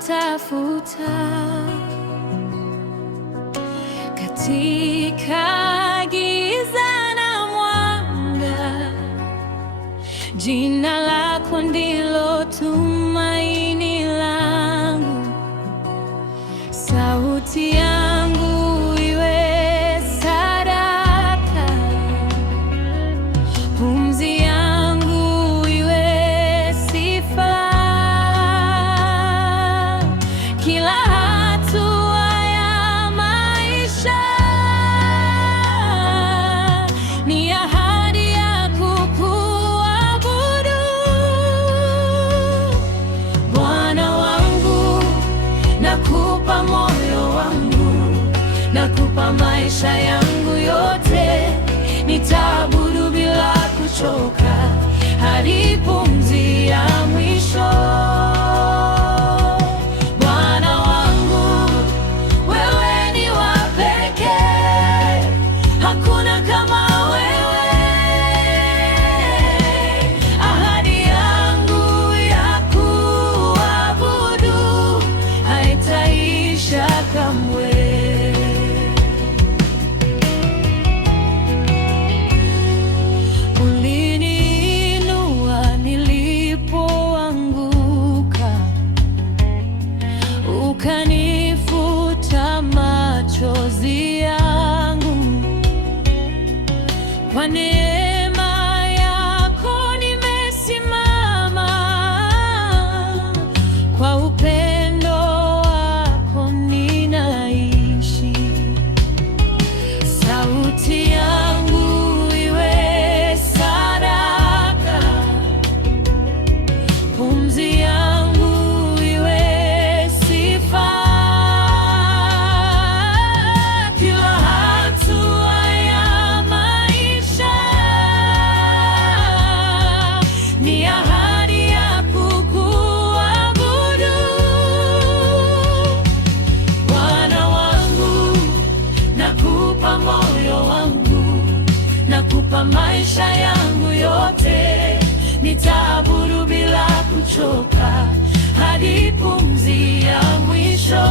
kutafuta katika giza na mwanga. Jina lako ndilo tumaini langu, sauti yangu iwe sadaka, pumzi yangu iwe sifa. Kila hatua ya maisha ni ahadi ya kukuabudu. Bwana wangu, nakupa moyo wangu, nakupa maisha yangu yote, nitaabudu bila kuchoka hadi pumzi ya mwisho. Bwana wangu, wewe ni wa pekee, hakuna kama wewe. Ahadi yangu ya kuabudu haitaisha kamwe. Uliniinua nilipoanguka, ukanifuta machozi yangu. Kwa neema yako nimesimama, kwa upendo wako ninaishi. Sauti yangu iwe sadaka, pumzi yangu iwe sifa. Kila hatua ya maisha ni ahadi ya kukuabudu. Bwana wangu, nakupa moyo wangu, nakupa maisha yangu yote, nitaabudu bila kuchoka hadi pumzi ya mwisho.